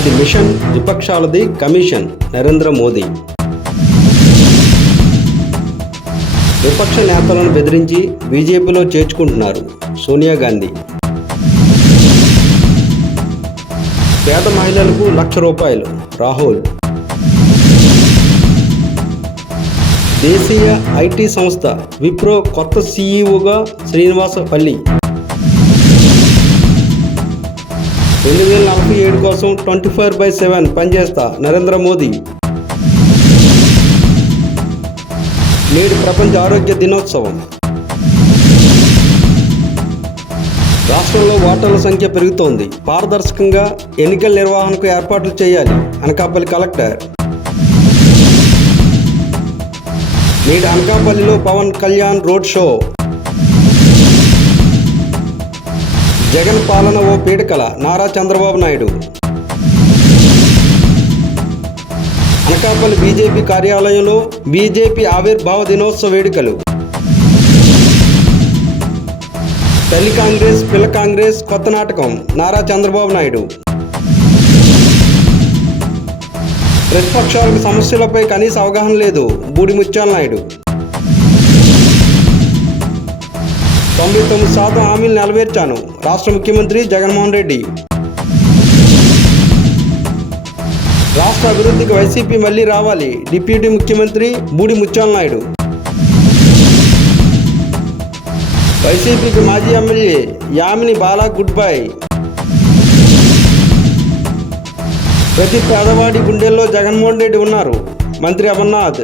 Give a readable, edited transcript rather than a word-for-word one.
మాది machine, విపక్షాలది commission. Narendra Modi విపక్ష నేతలను బెదిరించి బీజేపీలో చేర్చుకుంటున్నారు సోనియా గాంధీ. పేద మహిళలకు ₹1,00,000 రాహుల్. దేశీయ ఐటీ సంస్థ విప్రో కొత్త సీఈఓగా శ్రీనివాస పల్లి. 2047 కోసం 24/7 పనిచేస్తా నరేంద్ర మోదీ. నేడు ప్రపంచ ఆరోగ్య దినోత్సవం. రాష్ట్రంలో ఓటర్ల సంఖ్య పెరుగుతోంది. పారదర్శకంగా ఎన్నికల నిర్వహణకు ఏర్పాట్లు చేయాలి అనకాపల్లి కలెక్టర్. నేడు అనకాపల్లిలో పవన్ కళ్యాణ్ రోడ్ షో. జగన్ పాలన ఓ పీడకల నారా చంద్రబాబు నాయుడు. అనకాపల్లి బీజేపీ కార్యాలయంలో బీజేపీ ఆవిర్భావ దినోత్సవ వేడుకలు. తల్లి కాంగ్రెస్ పిల్ల కాంగ్రెస్ కొత్త నాటకం నారా చంద్రబాబు నాయుడు. ప్రతిపక్షాలకు సమస్యలపై కనీస అవగాహన లేదు బూడి ముత్యాల నాయుడు. 99% హామీలు నెరవేర్చాను రాష్ట్ర ముఖ్యమంత్రి జగన్మోహన్ రెడ్డి. రాష్ట్ర అభివృద్ధికి వైసీపీ మళ్లీ రావాలి డిప్యూటీ ముఖ్యమంత్రి బూడి ముత్యాల నాయుడు. వైసీపీకి మాజీ MLA Yamini Bala good bye. ప్రతి పేదవాడి గుండెల్లో జగన్మోహన్ రెడ్డి ఉన్నారు మంత్రి అమర్నాథ్.